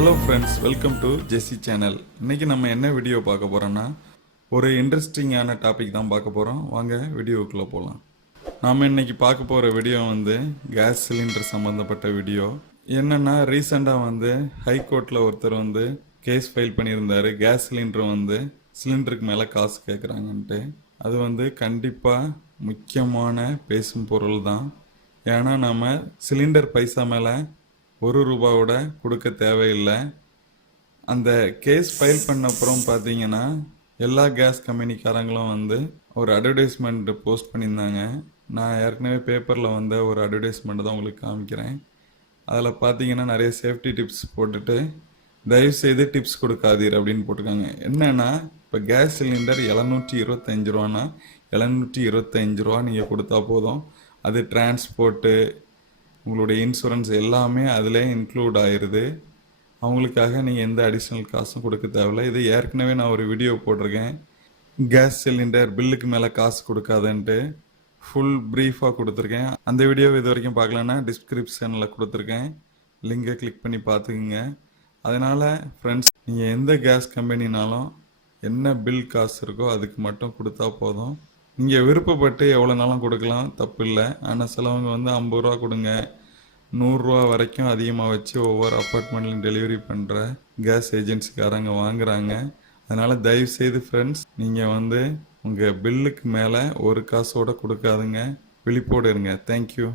Hello friends, welcome to Jesi channel. இன்றைக்கி நம்ம என்ன வீடியோ பார்க்க போகிறோன்னா, ஒரு இன்ட்ரெஸ்டிங்கான டாபிக் தான் பார்க்க போகிறோம். வாங்க வீடியோவுக்குள்ளே போகலாம். நாம் இன்றைக்கி பார்க்க போகிற வீடியோ கேஸ் சிலிண்டர் சம்மந்தப்பட்ட வீடியோ. என்னென்னா, ரீசெண்டாக ஹைகோர்ட்டில் ஒருத்தர் கேஸ் ஃபைல் பண்ணியிருந்தார். கேஸ் சிலிண்டர் சிலிண்டருக்கு மேலே காசு கேட்குறாங்கன்ட்டு. அது கண்டிப்பாக முக்கியமான பேசும் பொருள் தான். ஏன்னா நம்ம சிலிண்டர் பைசா மேலே ₹1 கொடுக்க தேவையில்லை. அந்த கேஸ் ஃபைல் பண்ண அப்புறம் பார்த்தீங்கன்னா, எல்லா கேஸ் கம்பெனிக்காரங்களும் ஒரு அட்வர்டைஸ்மெண்ட் போஸ்ட் பண்ணியிருந்தாங்க. நான் ஏற்கனவே பேப்பரில் ஒரு அட்வர்டைஸ்மெண்ட் தான் உங்களுக்கு காமிக்கிறேன். அதில் பார்த்தீங்கன்னா நிறைய சேஃப்டி டிப்ஸ் போட்டுட்டு, தயவுசெய்து டிப்ஸ் கொடுக்காதீர் அப்படின்னு போட்டிருக்காங்க. என்னென்னா, இப்போ கேஸ் சிலிண்டர் ₹725 ₹725 நீங்கள் கொடுத்தா போதும். அது டிரான்ஸ்போர்ட்டு, உங்களுடைய இன்சூரன்ஸ் எல்லாமே அதில் இன்க்ளூட் ஆயிடுது. அவங்களுக்காக நீங்கள் எந்த அடிஷ்னல் காசும் கொடுக்க தேவையில்லை. இது ஏற்கனவே நான் ஒரு வீடியோ போட்டிருக்கேன். கேஸ் சிலிண்டர் பில்லுக்கு மேலே காசு கொடுக்காதுன்ட்டு ஃபுல் ப்ரீஃபாக கொடுத்துருக்கேன். அந்த வீடியோவை இது வரைக்கும் பார்க்கலன்னா டிஸ்கிரிப்ஷனில் கொடுத்துருக்கேன், லிங்கை கிளிக் பண்ணி பார்த்துக்குங்க. அதனால் ஃப்ரெண்ட்ஸ், நீங்கள் எந்த கேஸ் கம்பெனினாலும் என்ன பில் காசு இருக்கோ அதுக்கு மட்டும் கொடுத்தா போதும். நீங்கள் விருப்பப்பட்டு எவ்வளோ நாளும் கொடுக்கலாம், தப்பு இல்லை. ஆனால் சிலவங்க ₹50 கொடுங்க, ₹100 வரைக்கும் அதிகமாக வச்சு ஒவ்வொரு அப்பார்ட்மெண்ட்லையும் டெலிவரி பண்ணுற கேஸ் ஏஜென்சிக்காரங்க வாங்குகிறாங்க. அதனால் தயவுசெய்து ஃப்ரெண்ட்ஸ், நீங்கள் உங்கள் பில்லுக்கு மேலே ஒரு காசோடு கொடுக்காதுங்க. விழிப்போடு இருங்க. தேங்க்யூ.